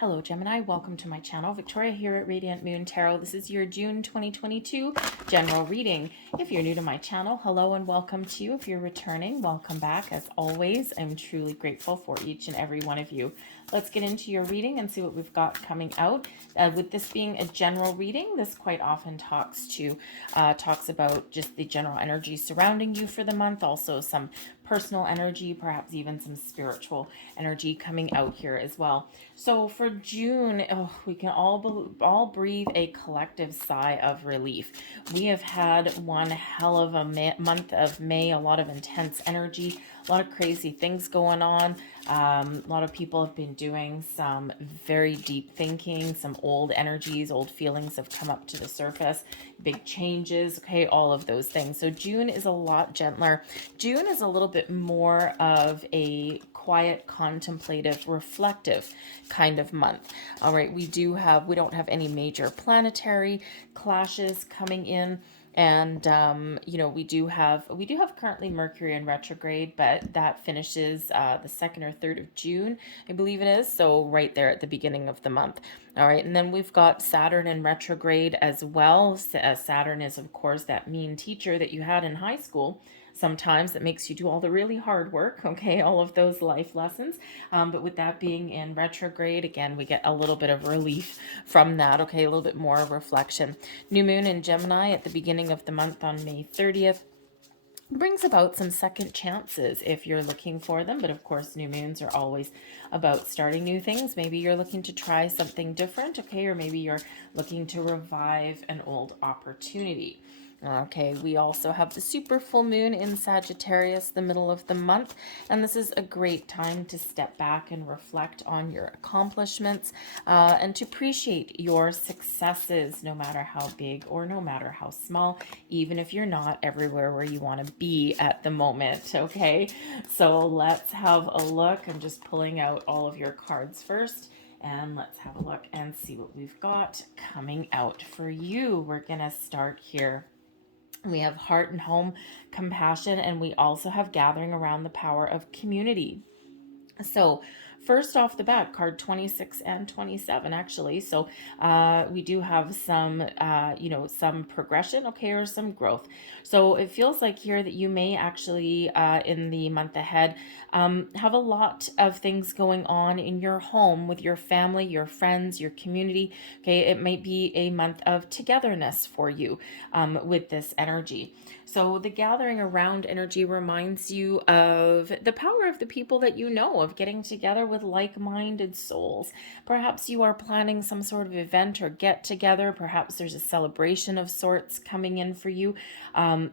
Hello Gemini, welcome to my channel. Victoria here at Radiant Moon Tarot. This is your June 2022 general reading. If you're new to my channel, hello and welcome to you. If you're returning, welcome back. As always, I'm truly grateful for each and every one of you. Let's get into your reading and see what we've got coming out. With this being a general reading, this quite often talks about just the general energy surrounding you for the month, also some personal energy, perhaps even some spiritual energy coming out here as well. So for June, we can all breathe a collective sigh of relief. We have had one hell of a month of May, a lot of intense energy, a lot of crazy things going on. A lot of people have been doing some very deep thinking, some old energies, old feelings have come up to the surface, big changes, okay, all of those things. So June is a lot gentler. June is a little bit more of a quiet, contemplative, reflective kind of month. All right, we don't have any major planetary clashes coming in. And we do have currently Mercury in retrograde, but that finishes the 2nd or 3rd of June, I believe it is. So right there at the beginning of the month. All right, and then we've got Saturn in retrograde as well. Saturn is, of course, that mean teacher that you had in high school. Sometimes that makes you do all the really hard work, okay, all of those life lessons. But with that being in retrograde, again, we get a little bit of relief from that, okay, a little bit more reflection. New moon in Gemini at the beginning of the month on May 30th brings about some second chances if you're looking for them. But of course, new moons are always about starting new things. Maybe you're looking to try something different, okay, or maybe you're looking to revive an old opportunity. Okay, we also have the super full moon in Sagittarius, the middle of the month, and this is a great time to step back and reflect on your accomplishments and to appreciate your successes, no matter how big or no matter how small, even if you're not everywhere where you want to be at the moment, okay? So let's have a look. I'm just pulling out all of your cards first. And let's have a look and see what we've got coming out for you. We're going to start here. We have heart and home, compassion, and we also have gathering around the power of community. So first off the bat, card 26 and 27 actually. So we do have some, some progression, okay, or some growth. So it feels like here that you may actually, in the month ahead, have a lot of things going on in your home with your family, your friends, your community. Okay, it might be a month of togetherness for you with this energy. So the gathering around energy reminds you of the power of the people that you know, of getting together with like-minded souls. Perhaps you are planning some sort of event or get together. Perhaps there's a celebration of sorts coming in for you.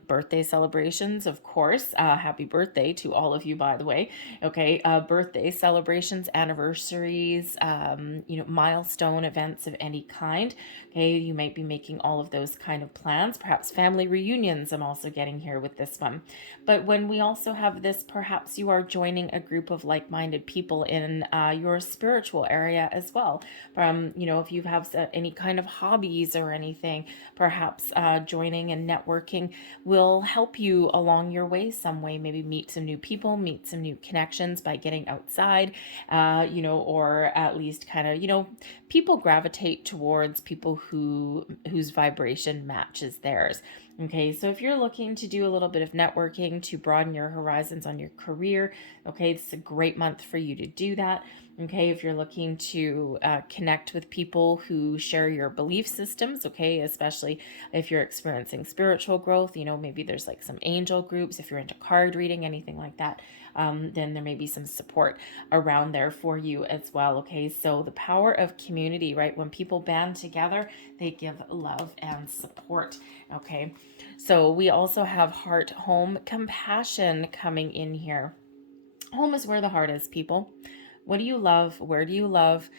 Birthday celebrations, of course. Happy birthday to all of you, by the way. Okay, birthday celebrations, anniversaries, milestone events of any kind. Okay, you might be making all of those kind of plans. Perhaps family reunions, I'm also getting here with this one. But when we also have this, perhaps you are joining a group of like-minded people in your spiritual area as well. If you have any kind of hobbies or anything, perhaps joining and networking will help you along your way some way. Maybe meet some new people, meet some new connections by getting outside, or at least kind of, people gravitate towards people whose vibration matches theirs. Okay, so if you're looking to do a little bit of networking to broaden your horizons on your career, okay, this is a great month for you to do that. Okay, if you're looking to connect with people who share your belief systems, okay, especially if you're experiencing spiritual growth, maybe there's like some angel groups, if you're into card reading, anything like that, then there may be some support around there for you as well, okay? So the power of community, right? When people band together, they give love and support, okay? So we also have heart, home, compassion coming in here. Home is where the heart is, people. What do you love? Where do you love?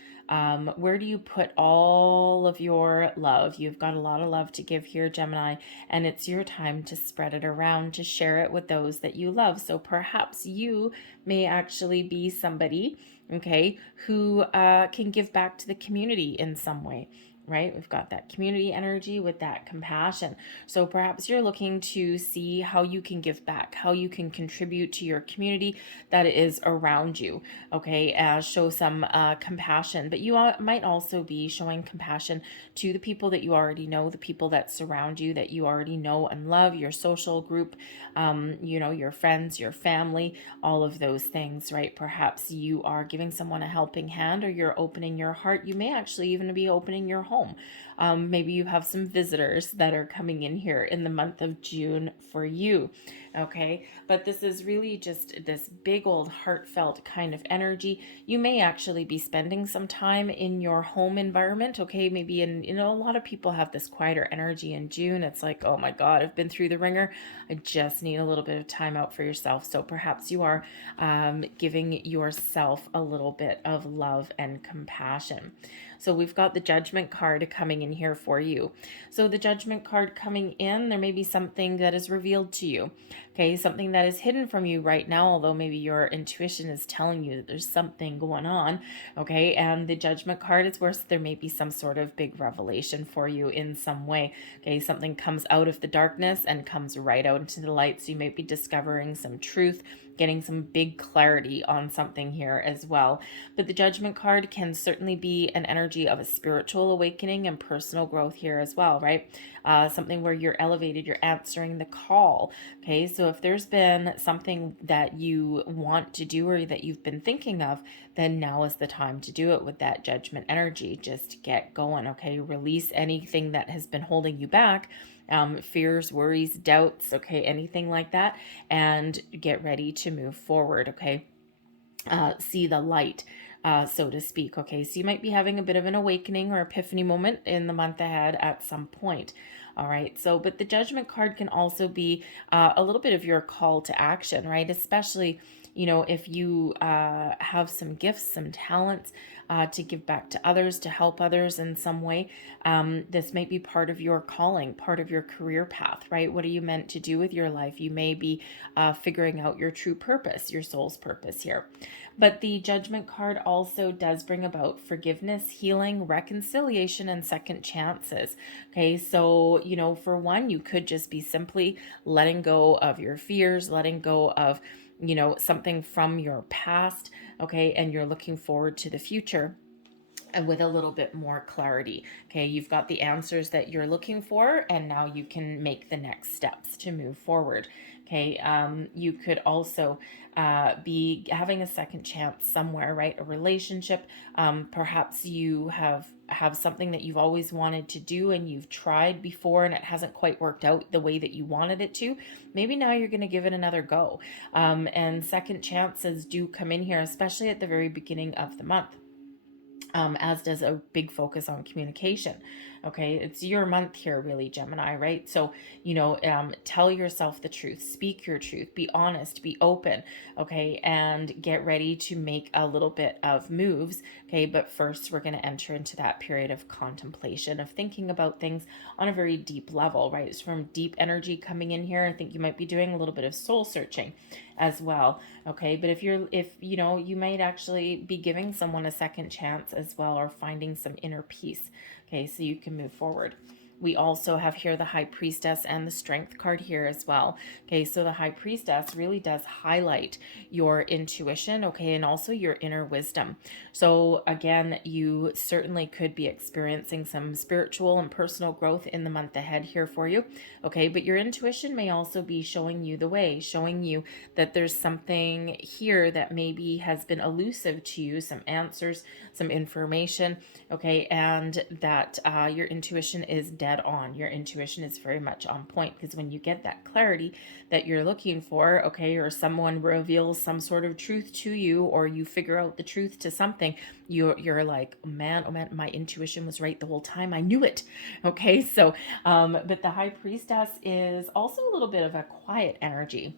Where do you put all of your love? You've got a lot of love to give here, Gemini, and it's your time to spread it around, to share it with those that you love. So perhaps you may actually be somebody, okay, who can give back to the community in some way. right? We've got that community energy with that compassion. So perhaps you're looking to see how you can give back, how you can contribute to your community that is around you, okay? Show some compassion, but you might also be showing compassion to the people that you already know, the people that surround you, that you already know and love, your social group, your friends, your family, all of those things, right? Perhaps you are giving someone a helping hand, or you're opening your heart. You may actually even be opening your home. Maybe you have some visitors that are coming in here in the month of June for you. Okay, but this is really just this big old heartfelt kind of energy. You may actually be spending some time in your home environment. Okay, maybe a lot of people have this quieter energy in June. It's like, oh my God, I've been through the ringer. I just need a little bit of time out for yourself. So perhaps you are giving yourself a little bit of love and compassion. So we've got the Judgment card coming in here for you. So the Judgment card coming in, there may be something that is revealed to you. Okay, something that is hidden from you right now, although maybe your intuition is telling you that there's something going on. Okay, and the Judgment card is where there may be some sort of big revelation for you in some way. Okay, something comes out of the darkness and comes right out into the light. So you may be discovering some truth, getting some big clarity on something here as well. But the Judgment card can certainly be an energy of a spiritual awakening and personal growth here as well, right? Something where you're elevated, you're answering the call. Okay, so if there's been something that you want to do or that you've been thinking of, then now is the time to do it with that Judgment energy. Just get going, okay? Release anything that has been holding you back. Fears, worries, doubts, okay, anything like that, and get ready to move forward, okay? See the light, so to speak, okay? So you might be having a bit of an awakening or epiphany moment in the month ahead at some point. All right, so but the Judgment card can also be a little bit of your call to action, right? Especially, if you have some gifts, some talents to give back to others, to help others in some way. This might be part of your calling, part of your career path, right? What are you meant to do with your life? You may be figuring out your true purpose, your soul's purpose here. But the Judgment card also does bring about forgiveness, healing, reconciliation, and second chances. Okay, so, for one, you could just be simply letting go of your fears, letting go of, something from your past, okay, and you're looking forward to the future and with a little bit more clarity. Okay, you've got the answers that you're looking for, and now you can make the next steps to move forward. Okay, you could also be having a second chance somewhere, right? A relationship. Perhaps you have something that you've always wanted to do and you've tried before and it hasn't quite worked out the way that you wanted it to. Maybe now you're going to give it another go. And second chances do come in here, especially at the very beginning of the month. As does a big focus on communication. Okay, it's your month here, really, Gemini, right? So, tell yourself the truth, speak your truth, be honest, be open, okay, and get ready to make a little bit of moves, okay? But first, we're going to enter into that period of contemplation, of thinking about things on a very deep level, right? It's from deep energy coming in here. I think you might be doing a little bit of soul searching as well, okay? But if you might actually be giving someone a second chance as well, or finding some inner peace, okay, so you can move forward. We also have here the High Priestess and the Strength card here as well. Okay, so the High Priestess really does highlight your intuition, okay, and also your inner wisdom. So again, you certainly could be experiencing some spiritual and personal growth in the month ahead here for you, okay, but your intuition may also be showing you the way, showing you that there's something here that maybe has been elusive to you, some answers, some information, okay, and that your intuition is dead on. Your intuition is very much on point, because when you get that clarity that you're looking for, okay, or someone reveals some sort of truth to you, or you figure out the truth to something, you're like, oh man, my intuition was right the whole time. I knew it. Okay, so but the High Priestess is also a little bit of a quiet energy,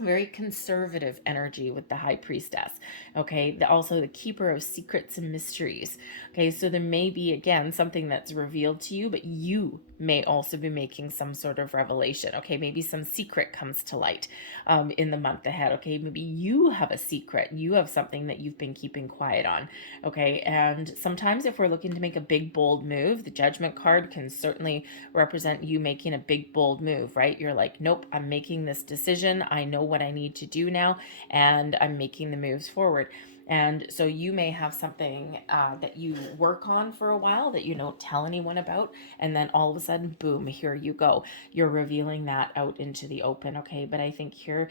very conservative energy with the High Priestess. Okay, also the keeper of secrets and mysteries. Okay, so there may be, again, something that's revealed to you, but you may also be making some sort of revelation. Okay, maybe some secret comes to light in the month ahead. Okay, maybe you have a secret, you have something that you've been keeping quiet on. Okay, and sometimes if we're looking to make a big bold move, the Judgment card can certainly represent you making a big bold move, right? You're like, nope, I'm making this decision, I know what I need to do now, and I'm making the moves forward. And so you may have something that you work on for a while that you don't tell anyone about. And then all of a sudden, boom, here you go. You're revealing that out into the open. Okay. But I think here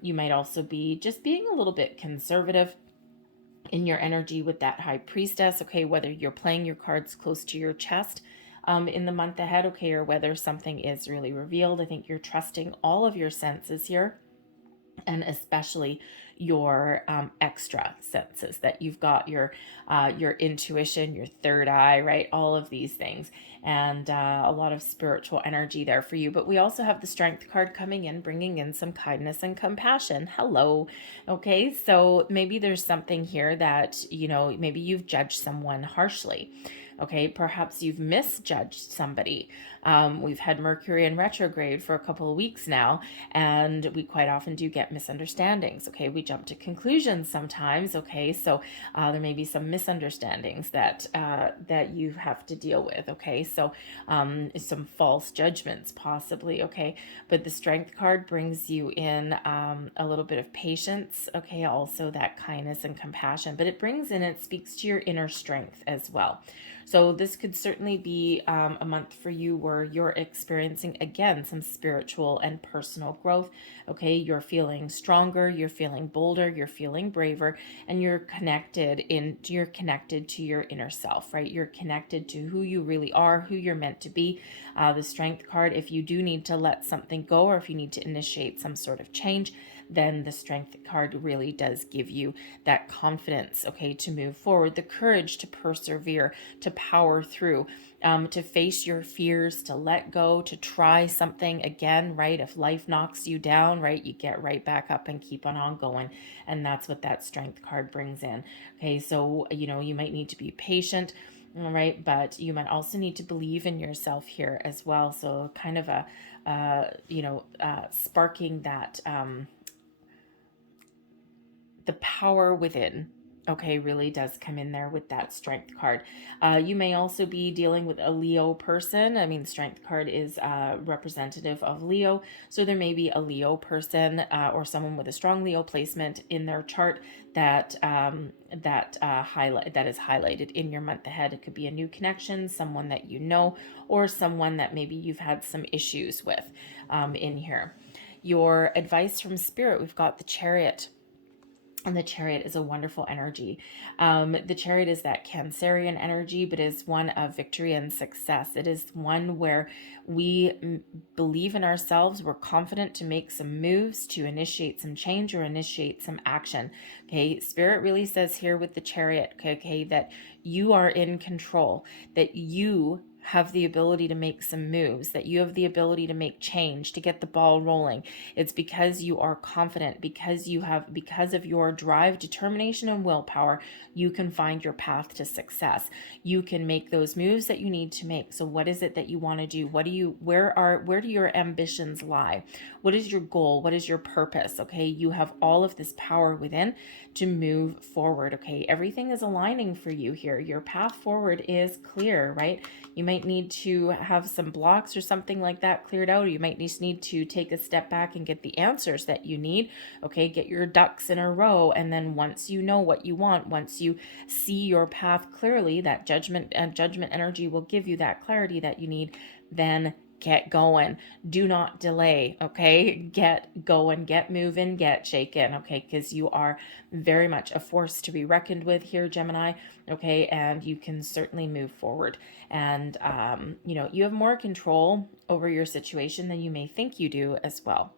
you might also be just being a little bit conservative in your energy with that High Priestess. Okay. Whether you're playing your cards close to your chest in the month ahead. Okay. Or whether something is really revealed. I think you're trusting all of your senses here, and especially your extra senses, that you've got your intuition, your third eye, right? All of these things, and a lot of spiritual energy there for you. But we also have the Strength card coming in, bringing in some kindness and compassion. Hello. Okay, so maybe there's something here that, maybe you've judged someone harshly. Okay, perhaps you've misjudged somebody. We've had Mercury in retrograde for a couple of weeks now, and we quite often do get misunderstandings. Okay, we jump to conclusions sometimes. Okay, so there may be some misunderstandings that you have to deal with. Okay, so some false judgments possibly. Okay, but the Strength card brings you in a little bit of patience. Okay, also that kindness and compassion, but it brings in, it speaks to your inner strength as well. So this could certainly be a month for you where you're experiencing, again, some spiritual and personal growth. Okay, you're feeling stronger, you're feeling bolder, you're feeling braver, and you're connected to your inner self, right? You're connected to who you really are, who you're meant to be. The Strength card, if you do need to let something go, or if you need to initiate some sort of change, then the Strength card really does give you that confidence, okay, to move forward, the courage to persevere, to power through, to face your fears, to let go, to try something again, right? If life knocks you down, right, you get right back up and keep on going. And that's what that Strength card brings in. Okay, so, you might need to be patient. All right, but you might also need to believe in yourself here as well. So kind of a, sparking that, the power within, okay, really does come in there with that Strength card. You may also be dealing with a Leo person. I mean, Strength card is representative of Leo, so there may be a Leo person or someone with a strong Leo placement in their chart that that is highlighted in your month ahead. It could be a new connection, someone that you know, or someone that maybe you've had some issues with in here. Your advice from Spirit, we've got the Chariot. And the Chariot is a wonderful energy. The Chariot is that Cancerian energy, but is one of victory and success. It is one where we believe in ourselves. We're confident to make some moves, to initiate some change or initiate some action. Okay, Spirit really says here with the Chariot, okay, that you are in control, that you have the ability to make some moves, that you have the ability to make change, to get the ball rolling. It's because you are confident, because of your drive, determination, and willpower, you can find your path to success. You can make those moves that you need to make. So what is it that you want to do? Where do your ambitions lie? What is your goal? What is your purpose? Okay, you have all of this power within to move forward. Okay, everything is aligning for you here. Your path forward is clear, right? You might need to have some blocks or something like that cleared out, or you might just need to take a step back and get the answers that you need. Okay, get your ducks in a row, and then once you know what you want, once you see your path clearly, that judgment energy will give you that clarity that you need. Then get going. Do not delay. Okay, get going, get moving, get shaken. Okay, because you are very much a force to be reckoned with here, Gemini. Okay, and you can certainly move forward. And you have more control over your situation than you may think you do as well.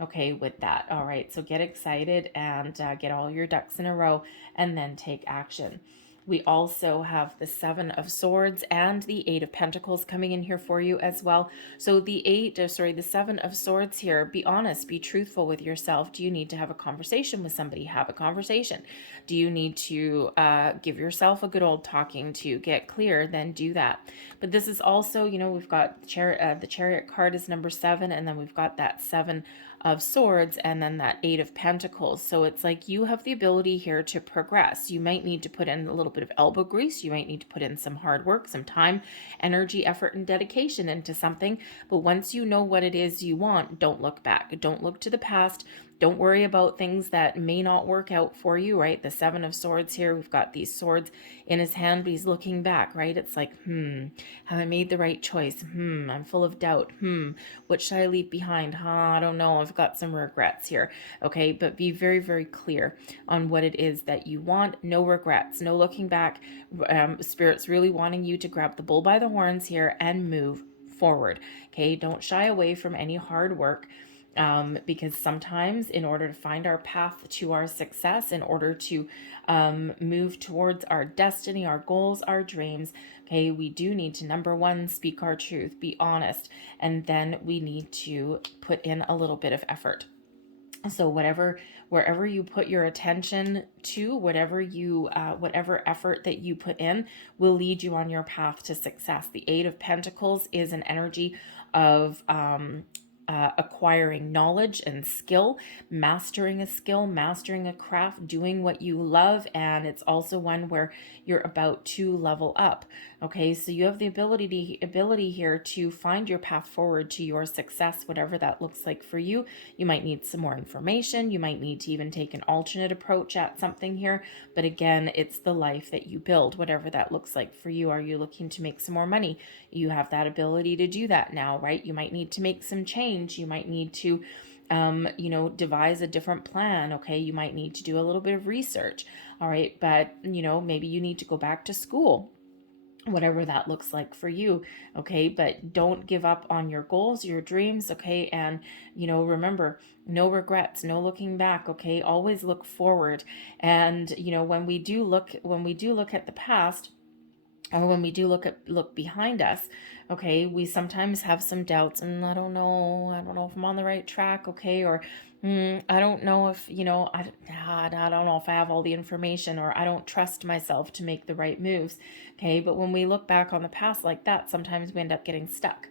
Okay, with that. All right, so get excited and get all your ducks in a row, and then take action. We also have the Seven of Swords and the Eight of Pentacles coming in here for you as well. So the Seven of Swords here, be honest, be truthful with yourself. Do you need to have a conversation with somebody? Have a conversation. Do you need to give yourself a good old talking to get clear? Then do that. But this is also, we've got the Chariot card is number 7, and then we've got that Seven of Swords and then that Eight of Pentacles. So it's like you have the ability here to progress. You might need to put in a little bit of elbow grease. You might need to put in some hard work, some time, energy, effort, and dedication into something. But once you know what it is you want, don't look back. Don't look to the past. Don't worry about things that may not work out for you, right? The Seven of Swords here, we've got these swords in his hand, but he's looking back, right? It's like, have I made the right choice? I'm full of doubt. What should I leave behind? I don't know. I've got some regrets here. Okay, but be very, very clear on what it is that you want. No regrets, no looking back. Spirit's really wanting you to grab the bull by the horns here and move forward. Okay, don't shy away from any hard work. Because sometimes in order to find our path to our success, in order to move towards our destiny, our goals, our dreams, okay, we do need to, number one, speak our truth, be honest, and then we need to put in a little bit of effort. So wherever you put your attention to, whatever effort that you put in will lead you on your path to success. The Eight of Pentacles is an energy of acquiring knowledge and skill, mastering a skill, mastering a craft, doing what you love, and it's also one where you're about to level up. Okay, so you have the ability here to find your path forward to your success, whatever that looks like for you. You might need some more information. You might need to even take an alternate approach at something here. But again, it's the life that you build, whatever that looks like for you. Are you looking to make some more money? You have that ability to do that now, right? You might need to make some change. You might need to devise a different plan. Okay, you might need to do a little bit of research. All right, but maybe you need to go back to school, whatever that looks like for you. Okay, but don't give up on your goals, your dreams. Okay, and remember, no regrets, no looking back. Okay, always look forward. And when we do look at the past, or when we do look behind us, okay, we sometimes have some doubts, and I don't know if I'm on the right track. Okay, or I don't know if I don't know if I have all the information, or I don't trust myself to make the right moves. Okay, but when we look back on the past like that, sometimes we end up getting stuck.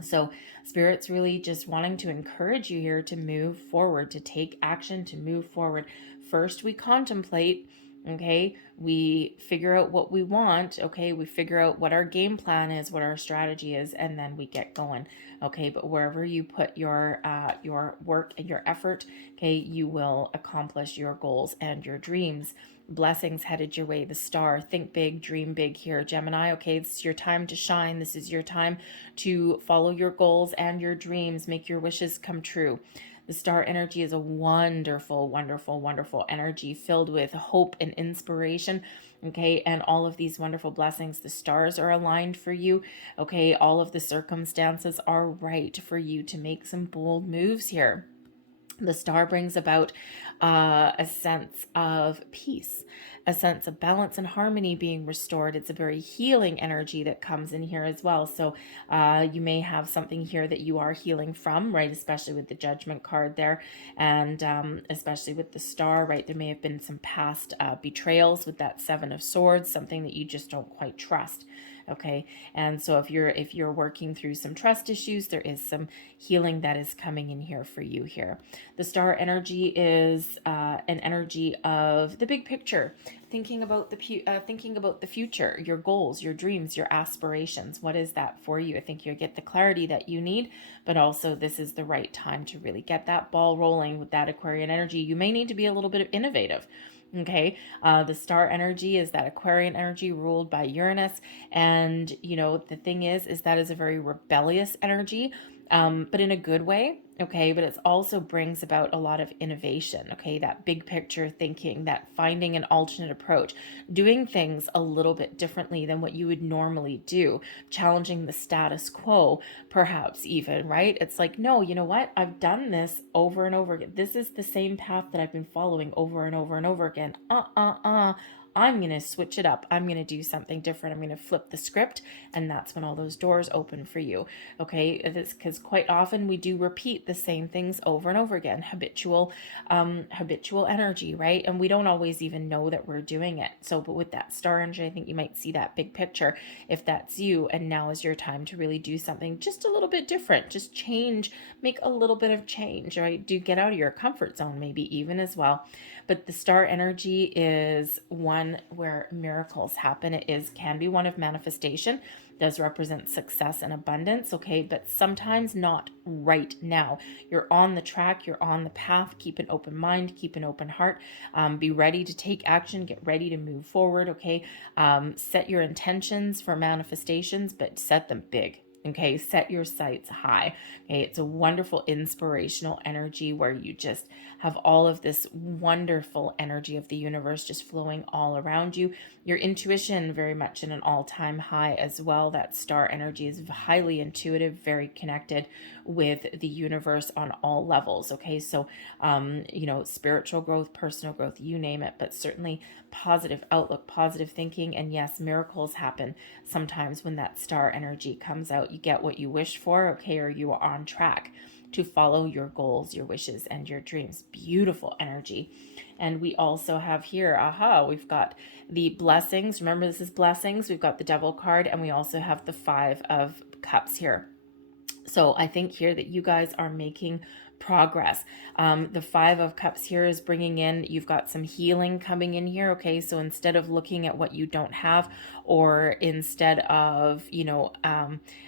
So Spirit's really just wanting to encourage you here to move forward, to take action, to move forward. First, we contemplate. Okay, we figure out what we want. Okay, we figure out what our game plan is, what our strategy is, and then we get going. Okay, but wherever you put your work and your effort, okay, you will accomplish your goals and your dreams. Blessings headed your way. The Star, think big, dream big here, Gemini. Okay, this is your time to shine. This is your time to follow your goals and your dreams, make your wishes come true. The Star energy is a wonderful, wonderful, wonderful energy filled with hope and inspiration. Okay, and all of these wonderful blessings, the stars are aligned for you. Okay, all of the circumstances are right for you to make some bold moves here. The Star brings about a sense of peace, a sense of balance and harmony being restored. It's a very healing energy that comes in here as well. So you may have something here that you are healing from, right? Especially with the Judgment card there, and especially with the Star, right? There may have been some past betrayals with that Seven of Swords, something that you just don't quite trust. Okay, and so if you're working through some trust issues, there is some healing that is coming in here for you here. The Star energy is an energy of the big picture, thinking about the future, your goals, your dreams, your aspirations. What is that for you? I think you'll get the clarity that you need, but also this is the right time to really get that ball rolling with that Aquarian energy. You may need to be a little bit innovative. Okay, the Star energy is that Aquarian energy ruled by Uranus, and the thing is that is a very rebellious energy, but in a good way. Okay, but it also brings about a lot of innovation. Okay, that big picture thinking, that finding an alternate approach, doing things a little bit differently than what you would normally do, challenging the status quo, perhaps even, right? It's like, no, you know what? I've done this over and over again. This is the same path that I've been following over and over and over again. I'm going to switch it up. I'm going to do something different. I'm going to flip the script. And that's when all those doors open for you. Okay. It's because quite often we do repeat the same things over and over again. Habitual energy, right? And we don't always even know that we're doing it. So, but with that star energy, I think you might see that big picture if that's you. And now is your time to really do something just a little bit different. Just change, make a little bit of change, right? Do get out of your comfort zone, maybe even as well. But the star energy is one where miracles happen. Can be one of manifestation, does represent success and abundance, okay? But sometimes not right now. You're on the track, you're on the path. Keep an open mind, keep an open heart. Be ready to take action, get ready to move forward, okay? Set your intentions for manifestations, but set them big. Okay, set your sights high. Okay, it's a wonderful inspirational energy where you just have all of this wonderful energy of the universe just flowing all around you. Your intuition very much in an all-time high as well. That star energy is highly intuitive, very connected with the universe on all levels. Okay, so spiritual growth, personal growth, you name it, but certainly positive outlook, positive thinking, and yes, miracles happen sometimes when that star energy comes out. You get what you wish for, okay, or you are on track to follow your goals, your wishes, and your dreams. Beautiful energy. And we also have here, we've got the blessings. Remember, this is blessings. We've got the Devil card, and we also have the 5 of Cups here. So I think here that you guys are making progress. The 5 of Cups here is bringing in, you've got some healing coming in here. Okay, so instead of looking at what you don't have, or instead of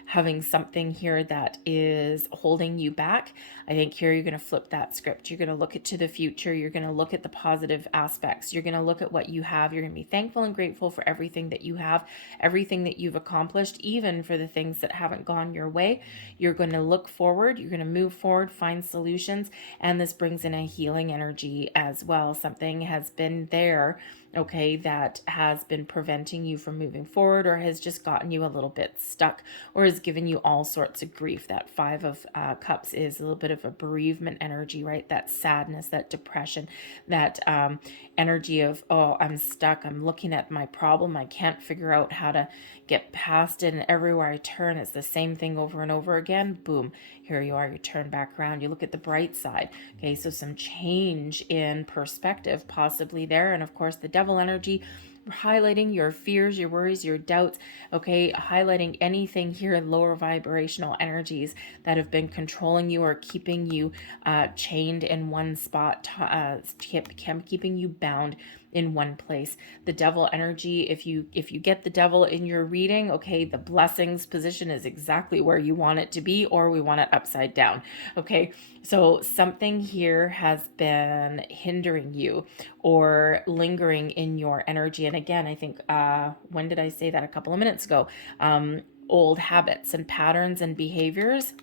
having something here that is holding you back, I think here you're going to flip that script. You're going to look to the future. You're going to look at the positive aspects. You're going to look at what you have. You're going to be thankful and grateful for everything that you have, everything that you've accomplished, even for the things that haven't gone your way. You're going to look forward. You're going to move forward, find solutions, and this brings in a healing energy as well. Something has been there, okay, that has been preventing you from moving forward, or has just gotten you a little bit stuck, or has given you all sorts of grief. That 5 of Cups is a little bit of a bereavement energy, right? That sadness, that depression, that energy of, oh, I'm stuck. I'm looking at my problem. I can't figure out how to get past it. And everywhere I turn, it's the same thing over and over again. Boom, here you are. You turn back around. You look at the bright side. Okay, so some change in perspective possibly there. And of course, the Devil energy, highlighting your fears, your worries, your doubts, okay, highlighting anything here in lower vibrational energies that have been controlling you or keeping you chained in one spot, keeping you bound in one place. The Devil energy, if you get the Devil in your reading, okay, the blessings position is exactly where you want it to be, or we want it upside down. Okay, so something here has been hindering you or lingering in your energy. And again, I think when did I say that? A couple of minutes ago. Old habits and patterns and behaviors,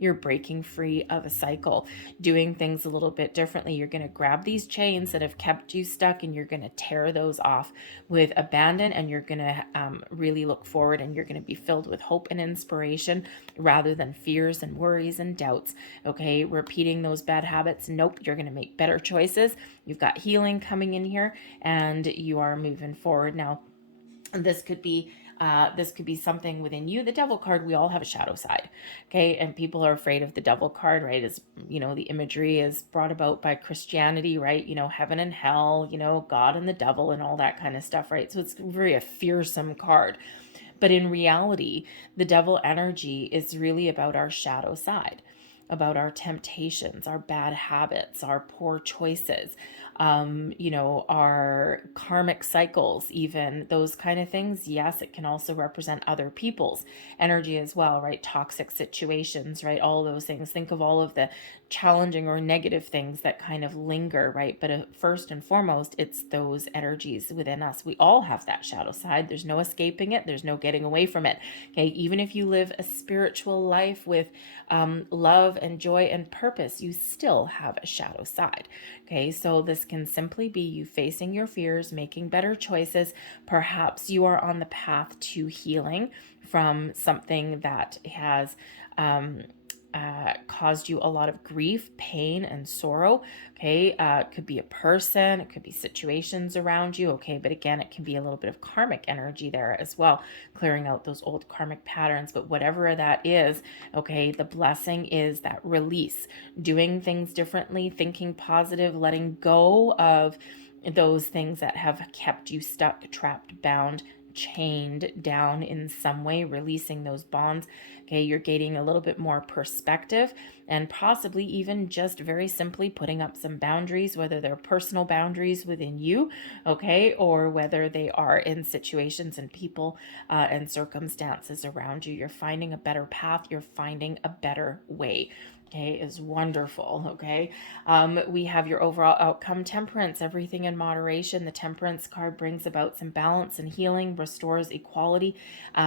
you're breaking free of a cycle, doing things a little bit differently. You're going to grab these chains that have kept you stuck, and you're going to tear those off with abandon, and you're going to really look forward, and you're going to be filled with hope and inspiration rather than fears and worries and doubts. Okay, repeating those bad habits, nope, you're going to make better choices. You've got healing coming in here, and you are moving forward. Now, this could be something within you. The Devil card, we all have a shadow side, okay? And people are afraid of the Devil card, right? As the imagery is brought about by Christianity, right? Heaven and hell, God and the devil and all that kind of stuff, right? So it's very a fearsome card. But in reality, the Devil energy is really about our shadow side, about our temptations, our bad habits, our poor choices, our karmic cycles, even those kind of things. Yes, it can also represent other people's energy as well, right? Toxic situations, right? All those things. Think of all of the challenging or negative things that kind of linger, right? But first and foremost, it's those energies within us. We all have that shadow side. There's no escaping it. There's no getting away from it. Okay, even if you live a spiritual life with love and joy and purpose, you still have a shadow side. Okay, so this can simply be you facing your fears, making better choices. Perhaps you are on the path to healing from something that has caused you a lot of grief, pain, and sorrow. Okay, it could be a person, it could be situations around you. Okay, but again, it can be a little bit of karmic energy there as well, clearing out those old karmic patterns. But whatever that is, okay, the blessing is that release, doing things differently, thinking positive, letting go of those things that have kept you stuck, trapped, bound, chained down in some way, releasing those bonds. Okay, you're gaining a little bit more perspective, and possibly even just very simply putting up some boundaries, whether they're personal boundaries within you, okay, or whether they are in situations and people and circumstances around you. You're finding a better path, you're finding a better way. Okay, is wonderful. Okay, we have your overall outcome, temperance, everything in moderation. The temperance card brings about some balance and healing, restores equality,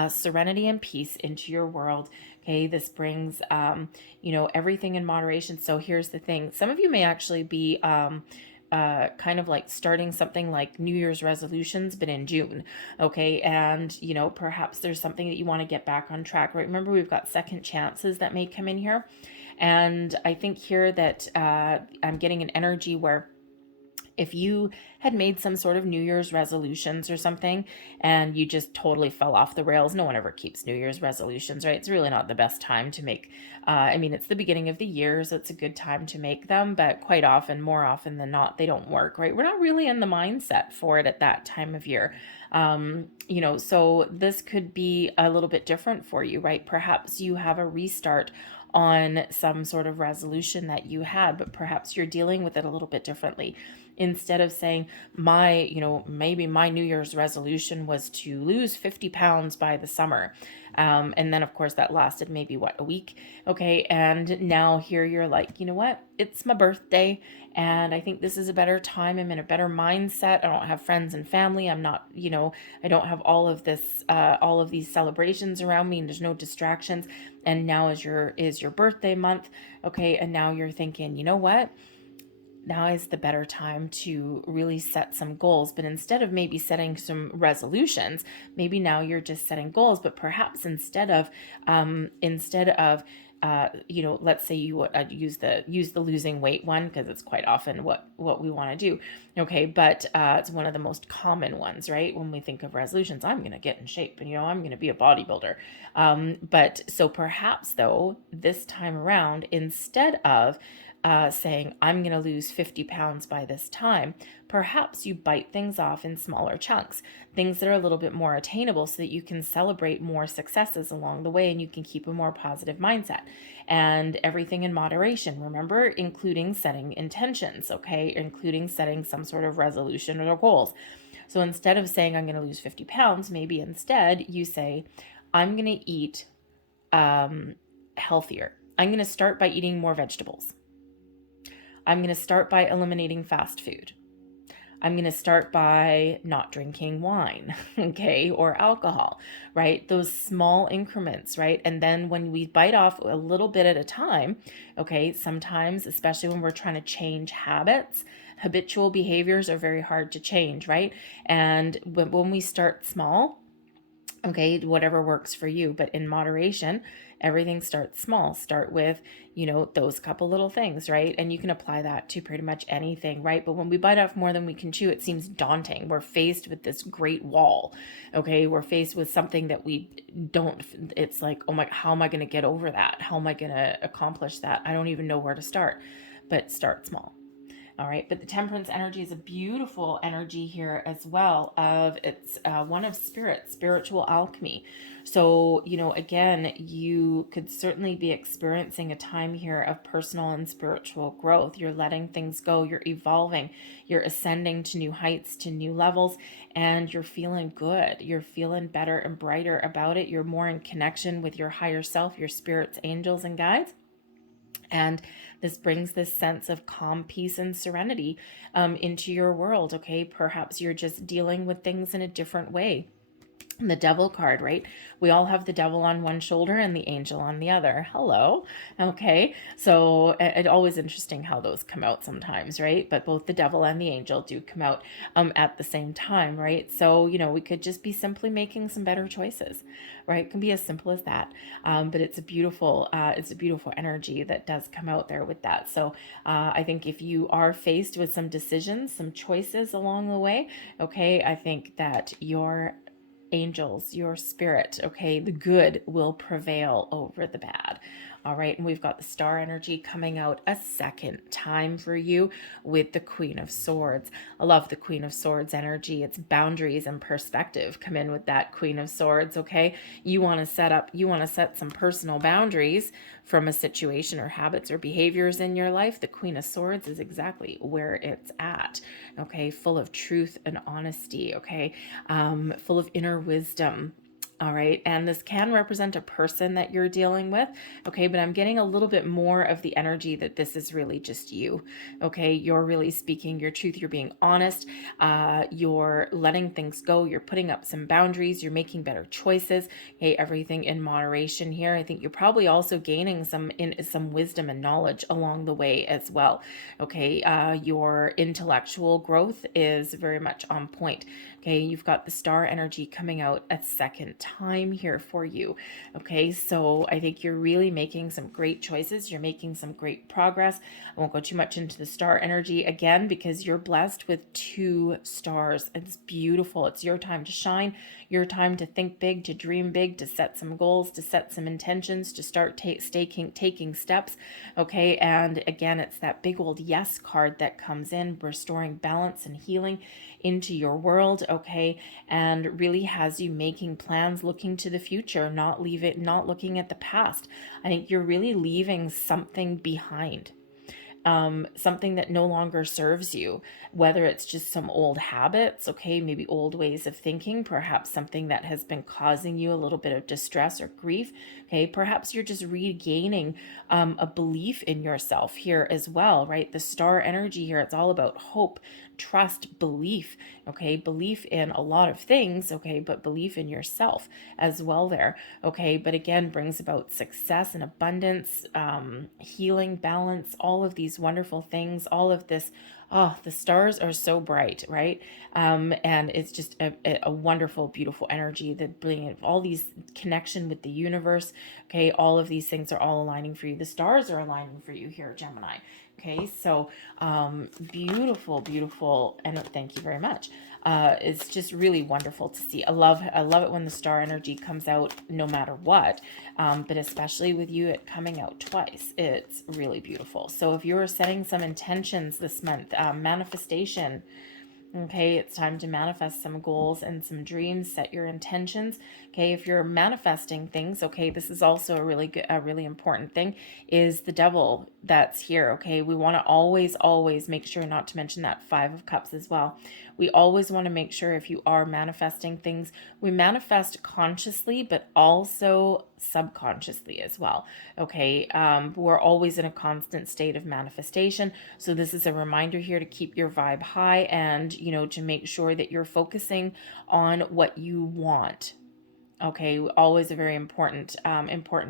serenity, and peace into your world. Okay, this brings, everything in moderation. So here's the thing. Some of you may actually be kind of like starting something like New Year's resolutions, but in June. Okay. And, perhaps there's something that you want to get back on track, right? Remember, we've got second chances that may come in here. And I think here that I'm getting an energy where if you had made some sort of New Year's resolutions or something and you just totally fell off the rails, no one ever keeps New Year's resolutions, right? It's really not the best time to make, it's the beginning of the year, so it's a good time to make them, but quite often, more often than not, they don't work, right? We're not really in the mindset for it at that time of year. So this could be a little bit different for you, right? Perhaps you have a restart on some sort of resolution that you had, but perhaps you're dealing with it a little bit differently. Instead of saying maybe my New Year's resolution was to lose 50 pounds by the summer. And then of course that lasted maybe a week. Okay. And now here you're like, you know what? It's my birthday and I think this is a better time. I'm in a better mindset. I don't have friends and family. I'm not, I don't have all of these celebrations around me and there's no distractions. And now is your birthday month. Okay. And now you're thinking, you know what? Now is the better time to really set some goals. But instead of maybe setting some resolutions, maybe now you're just setting goals. But perhaps instead of let's say you would use the losing weight one because it's quite often what we want to do. Okay, but it's one of the most common ones, right? When we think of resolutions, I'm going to get in shape and I'm going to be a bodybuilder. But so perhaps though this time around, instead of saying, I'm going to lose 50 pounds by this time, perhaps you bite things off in smaller chunks, things that are a little bit more attainable so that you can celebrate more successes along the way and you can keep a more positive mindset. And everything in moderation, remember, including setting intentions, okay, including setting some sort of resolution or goals. So instead of saying, I'm going to lose 50 pounds, maybe instead you say, I'm going to eat healthier. I'm going to start by eating more vegetables. I'm going to start by eliminating fast food. I'm going to start by not drinking wine, okay, or alcohol, right? Those small increments, right? And then when we bite off a little bit at a time, okay, sometimes, especially when we're trying to change habits, habitual behaviors are very hard to change, right? And when we start small, okay, whatever works for you, but in moderation, everything starts small. Start with, those couple little things, right? And you can apply that to pretty much anything, right? But when we bite off more than we can chew, it seems daunting. We're faced with this great wall, okay? We're faced with something that we don't, it's like, oh my, how am I going to get over that? How am I going to accomplish that? I don't even know where to start, but start small. All right, but the temperance energy is a beautiful energy here as well. It's one of spiritual alchemy. So, again, you could certainly be experiencing a time here of personal and spiritual growth. You're letting things go, you're evolving, you're ascending to new heights, to new levels, and you're feeling good. You're feeling better and brighter about it. You're more in connection with your higher self, your spirits, angels, and guides. And this brings this sense of calm, peace, and serenity into your world, okay? Perhaps you're just dealing with things in a different way. The devil card, right? We all have the devil on one shoulder and the angel on the other. Hello. Okay. So it's always interesting how those come out sometimes, right? But both the devil and the angel do come out at the same time, right? So, we could just be simply making some better choices, right? It can be as simple as that. But it's a beautiful energy that does come out there with that. So I think if you are faced with some decisions, some choices along the way, okay, I think that your angels, your spirit, okay, the good will prevail over the bad. All right, and we've got the star energy coming out a second time for you with the Queen of Swords. I love the Queen of Swords energy. It's boundaries and perspective come in with that Queen of Swords, okay? You want to set some personal boundaries from a situation or habits or behaviors in your life. The Queen of Swords is exactly where it's at, okay? Full of truth and honesty, okay? Full of inner wisdom. All right. And this can represent a person that you're dealing with. Okay. But I'm getting a little bit more of the energy that this is really just you. Okay. You're really speaking your truth. You're being honest. You're letting things go. You're putting up some boundaries. You're making better choices. Okay. Everything in moderation here. I think you're probably also gaining some wisdom and knowledge along the way as well. Okay. Your intellectual growth is very much on point. Okay, you've got the star energy coming out a second time here for you. Okay, so I think you're really making some great choices. You're making some great progress. I won't go too much into the star energy again because you're blessed with 2 stars. It's beautiful. It's your time to shine, your time to think big, to dream big, to set some goals, to set some intentions, to start taking steps. Okay, and again, it's that big old yes card that comes in, restoring balance and healing into your world, okay, and really has you making plans, looking to the future, not looking at the past. I think you're really leaving something behind, something that no longer serves you, whether it's just some old habits, okay, maybe old ways of thinking, perhaps something that has been causing you a little bit of distress or grief, okay, perhaps you're just regaining a belief in yourself here as well, right? The star energy here, it's all about hope, trust, belief, okay, belief in a lot of things, okay, but belief in yourself as well there, okay, but again brings about success and abundance, healing, balance, all of these wonderful things, all of this. Oh, the stars are so bright, right? And it's just a wonderful, beautiful energy that bring all these connection with the universe. Okay, all of these things are all aligning for you. The stars are aligning for you here, Gemini. Okay, so beautiful, beautiful, and thank you very much. It's just really wonderful to see. I love it when the star energy comes out, no matter what, but especially with you it coming out twice. It's really beautiful. So if you're setting some intentions this month, manifestation. Okay, it's time to manifest some goals and some dreams, set your intentions. Okay, if you're manifesting things, okay, this is also a really important thing is the devil that's here. Okay, we want to always make sure not to mention that 5 of Cups as well. We always want to make sure if you are manifesting things, we manifest consciously, but also subconsciously as well. Okay, we're always in a constant state of manifestation. So this is a reminder here to keep your vibe high and, to make sure that you're focusing on what you want. Okay, always a very important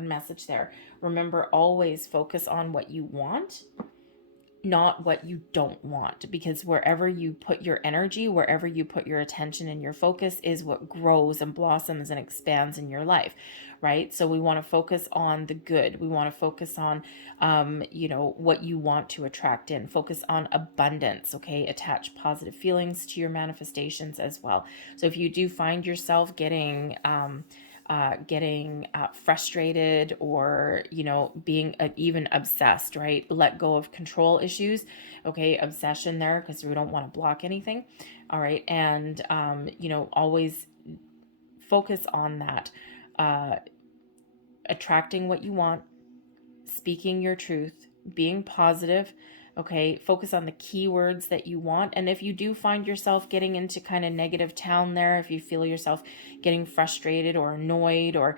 message there. Remember, always focus on what you want, not what you don't want, because wherever you put your energy, wherever you put your attention and your focus is what grows and blossoms and expands in your life, right? So we want to focus on the good. We want to focus on, what you want to attract in. Focus on abundance, okay? Attach positive feelings to your manifestations as well. So if you do find yourself getting frustrated or being even obsessed, right? Let go of control issues, okay? Obsession there, because we don't want to block anything. All right, and always focus on that, attracting what you want, speaking your truth, being positive. Okay, focus on the keywords that you want. And if you do find yourself getting into kind of negative town there, if you feel yourself getting frustrated or annoyed or,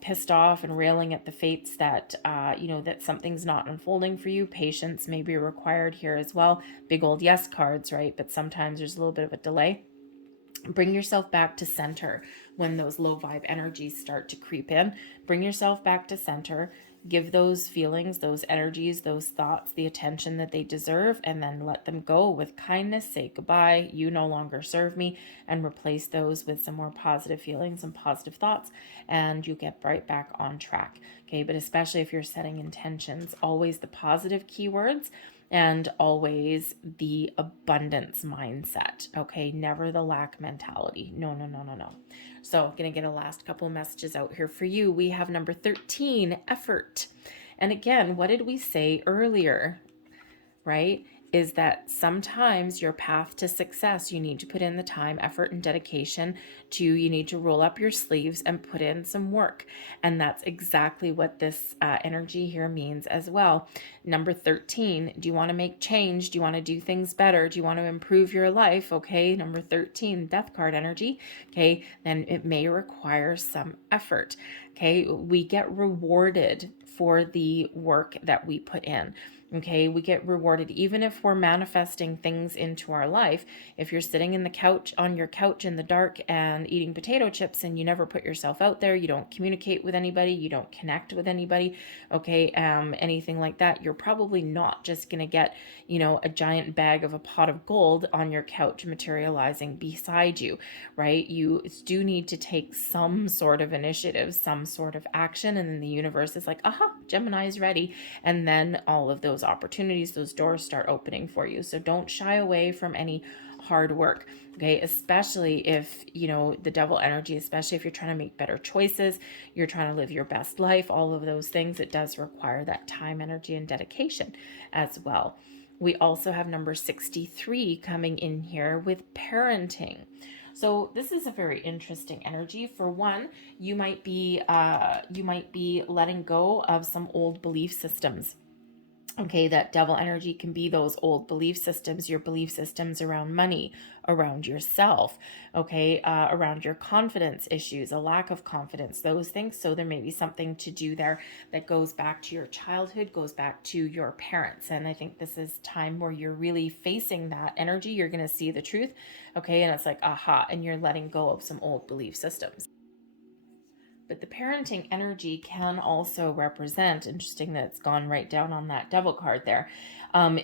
pissed off and railing at the fates that, that something's not unfolding for you, patience may be required here as well. Big old yes cards, right? But sometimes there's a little bit of a delay. Bring yourself back to center when those low vibe energies start to creep in. Bring yourself back to center. Give those feelings, those energies, those thoughts the attention that they deserve, and then let them go with kindness. Say goodbye. You no longer serve me, and replace those with some more positive feelings and positive thoughts, and you get right back on track. Okay, but especially if you're setting intentions, always the positive keywords and always the abundance mindset. Okay, never the lack mentality. No, no, no, no, no. So I'm going to get a last couple messages out here for you. We have number 13, effort. And again, what did we say earlier, right? Is that sometimes your path to success, you need to put in the time, effort, and dedication to, you need to roll up your sleeves and put in some work. And that's exactly what this energy here means as well. Number 13, do you want to make change? Do you want to do things better? Do you want to improve your life? Okay, number 13, death card energy. Okay, then it may require some effort. Okay, we get rewarded for the work that we put in. Okay, we get rewarded even if we're manifesting things into our life. If you're sitting in the couch, on your couch in the dark and eating potato chips and you never put yourself out there, you don't communicate with anybody, you don't connect with anybody, okay, anything like that, you're probably not just going to get, you know, a giant bag of a pot of gold on your couch materializing beside you, right? You do need to take some sort of initiative, some sort of action, and then the universe is like, aha, Gemini is ready. And then all of those opportunities, those doors start opening for you. So don't shy away from any hard work, okay? Especially if, you know, the devil energy, especially if you're trying to make better choices, you're trying to live your best life, all of those things, it does require that time, energy, and dedication as well. We also have number 63 coming in here with parenting. So this is a very interesting energy. For one, you might be letting go of some old belief systems. Okay, that devil energy can be those old belief systems, your belief systems around money, around yourself, okay, around your confidence issues, a lack of confidence, those things. So there may be something to do there that goes back to your childhood, goes back to your parents. And I think this is time where you're really facing that energy. You're going to see the truth, okay, and it's like, aha, and you're letting go of some old belief systems. But the parenting energy can also represent, interesting that it's gone right down on that devil card there,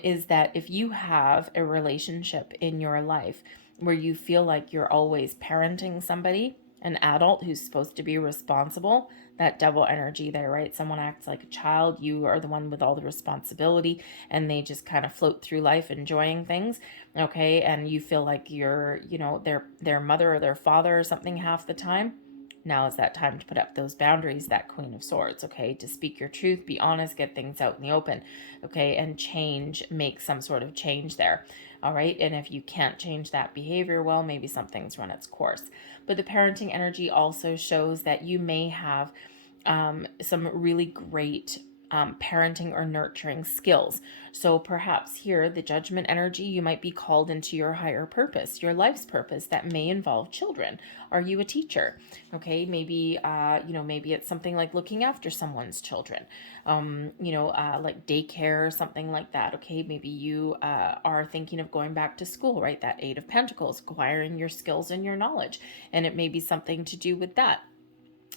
is that if you have a relationship in your life where you feel like you're always parenting somebody, an adult who's supposed to be responsible, that devil energy there, right? Someone acts like a child, you are the one with all the responsibility, and they just kind of float through life enjoying things, okay? And you feel like you're, you know, their mother or their father or something half the time. Now is that time to put up those boundaries, that Queen of Swords, okay? To speak your truth, be honest, get things out in the open, okay? And change, make some sort of change there, all right? And if you can't change that behavior, well, maybe something's run its course. But the parenting energy also shows that you may have some really great parenting or nurturing skills. So perhaps here, the judgment energy, you might be called into your higher purpose, your life's purpose that may involve children. Are you a teacher? Okay, maybe, maybe it's something like looking after someone's children, like daycare or something like that. Okay, maybe you are thinking of going back to school, right? That Eight of Pentacles, acquiring your skills and your knowledge. And it may be something to do with that.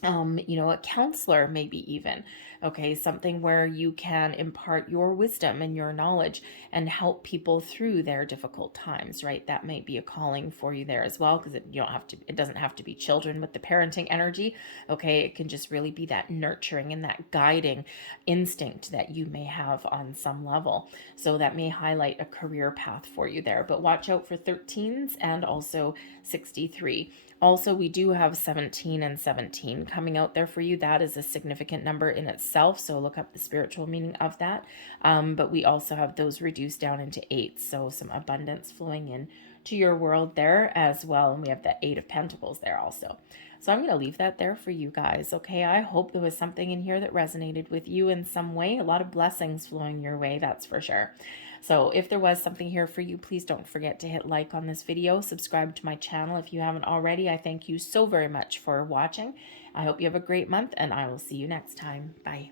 A counselor, maybe even, okay, something where you can impart your wisdom and your knowledge and help people through their difficult times, right? That might be a calling for you there as well, because it doesn't have to be children with the parenting energy, okay? It can just really be that nurturing and that guiding instinct that you may have on some level. So that may highlight a career path for you there, but watch out for 13s and also 63. Also, we do have 17 and 17 coming out there for you. That is a significant number in itself, so look up the spiritual meaning of that. But we also have those reduced down into 8, so some abundance flowing in to your world there as well. And we have the 8 of Pentacles there also. So I'm going to leave that there for you guys, okay? I hope there was something in here that resonated with you in some way. A lot of blessings flowing your way, that's for sure. So if there was something here for you, please don't forget to hit like on this video, subscribe to my channel if you haven't already. I thank you so very much for watching. I hope you have a great month, and I will see you next time. Bye.